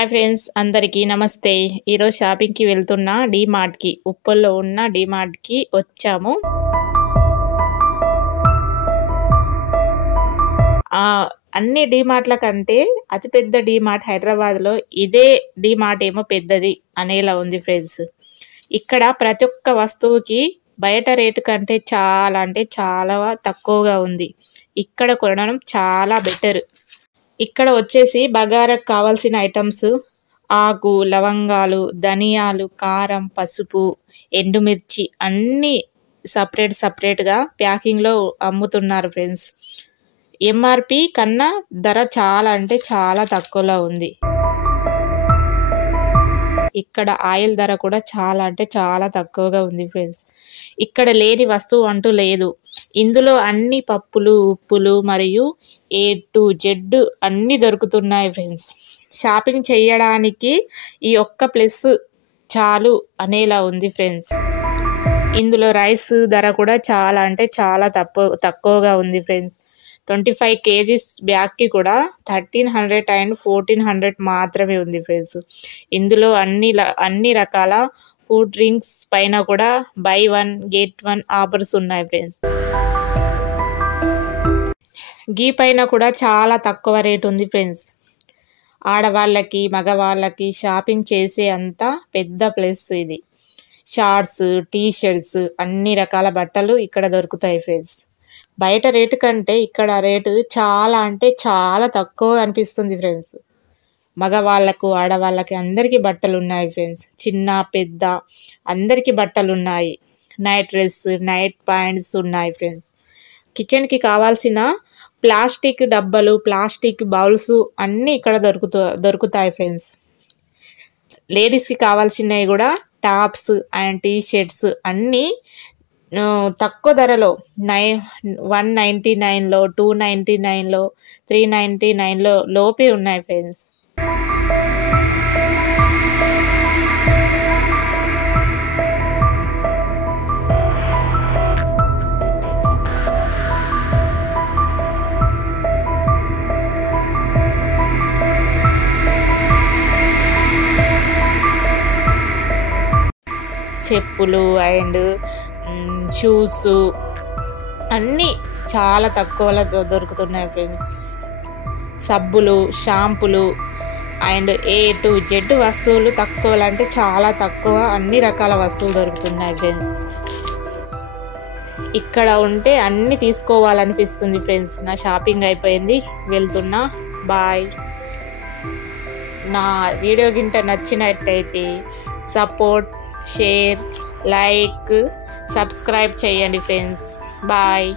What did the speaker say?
Hi friends, అందరికీ నమస్తే. ఈరోజు షాపింగ్కి వెళ్తున్నా డీమార్ట్కి. ఉప్పల్లో ఉన్న డీమార్ట్కి వచ్చాము. అన్ని డీమార్ట్ల కంటే అతిపెద్ద డీమార్ట్ హైదరాబాద్లో ఇదే డీమార్ట్ ఏమో పెద్దది అనేలా ఉంది ఫ్రెండ్స్. ఇక్కడ ప్రతి ఒక్క వస్తువుకి బయట రేటు కంటే చాలా అంటే చాలా తక్కువగా ఉంది. ఇక్కడ కొనడం చాలా బెటర్. ఇక్కడ వచ్చేసి బగారకు కావాల్సిన ఐటమ్స్ ఆకు, లవంగాలు, ధనియాలు, కారం, పసుపు, ఎండుమిర్చి అన్నీ సపరేట్గా ప్యాకింగ్లో అమ్ముతున్నారు ఫ్రెండ్స్. ఎంఆర్పి కన్నా ధర చాలా అంటే చాలా తక్కువలో ఉంది. ఇక్కడ ఆయిల్ ధర కూడా చాలా అంటే చాలా తక్కువగా ఉంది ఫ్రెండ్స్. ఇక్కడ లేని వస్తువు అంటూ లేదు. ఇందులో అన్ని పప్పులు, ఉప్పులు మరియు A to Z అన్నీ దొరుకుతున్నాయి ఫ్రెండ్స్. షాపింగ్ చేయడానికి ఈ ఒక్క ప్లస్ చాలు అనేలా ఉంది ఫ్రెండ్స్. ఇందులో రైస్ ధర కూడా చాలా అంటే చాలా తక్కువగా ఉంది ఫ్రెండ్స్. 25 kgs బ్యాగ్కి కూడా 1300 అండ్ 1400 మాత్రమే ఉంది ఫ్రెండ్స్. ఇందులో అన్ని రకాల ఫుడ్ డ్రింక్స్ పైన కూడా buy 1 get 1 ఆఫర్స్ ఉన్నాయి ఫ్రెండ్స్. గీ పైన కూడా చాలా తక్కువ రేట్ ఉంది ఫ్రెండ్స్. ఆడవాళ్ళకి, మగవాళ్ళకి షాపింగ్ చేసే అంత పెద్ద ప్లేస్ ఇది. షార్ట్స్, టీషర్ట్స్ అన్ని రకాల బట్టలు ఇక్కడ దొరుకుతాయి ఫ్రెండ్స్. బయట రేటు కంటే ఇక్కడ రేటు చాలా అంటే చాలా తక్కువ అనిపిస్తుంది ఫ్రెండ్స్. మగవాళ్ళకు, ఆడవాళ్ళకి అందరికీ బట్టలు ఉన్నాయి ఫ్రెండ్స్. చిన్న పెద్ద అందరికీ బట్టలు ఉన్నాయి. నైట్ డ్రెస్, నైట్ ప్యాంట్స్ ఉన్నాయి ఫ్రెండ్స్. కిచెన్కి కావాల్సిన ప్లాస్టిక్ డబ్బాలు, ప్లాస్టిక్ బౌల్స్ అన్నీ ఇక్కడ దొరుకుతాయి ఫ్రెండ్స్. లేడీస్కి కావాల్సినవి కూడా టాప్స్ అండ్ టీషర్ట్స్ అన్నీ తక్కువ ధరలో 199లో, 299లో, 399లో లోపే ఉన్నాయి ఫ్రెండ్స్. చెప్పులు అండ్ షూస్ అన్నీ చాలా తక్కువలో దొరుకుతున్నాయి ఫ్రెండ్స్. సబ్బులు, షాంపులు అండ్ A to Z వస్తువులు తక్కువలు అంటే చాలా తక్కువ అన్ని రకాల వస్తువులు దొరుకుతున్నాయి ఫ్రెండ్స్. ఇక్కడ ఉంటే అన్నీ తీసుకోవాలనిపిస్తుంది ఫ్రెండ్స్. నా షాపింగ్ అయిపోయింది, వెళ్తున్నా. బాయ్. నా వీడియో గింట నచ్చినట్టయితే సపోర్ట్, షేర్, లైక్, సబ్స్క్రైబ్ చేయండి ఫ్రెండ్స్. బాయ్.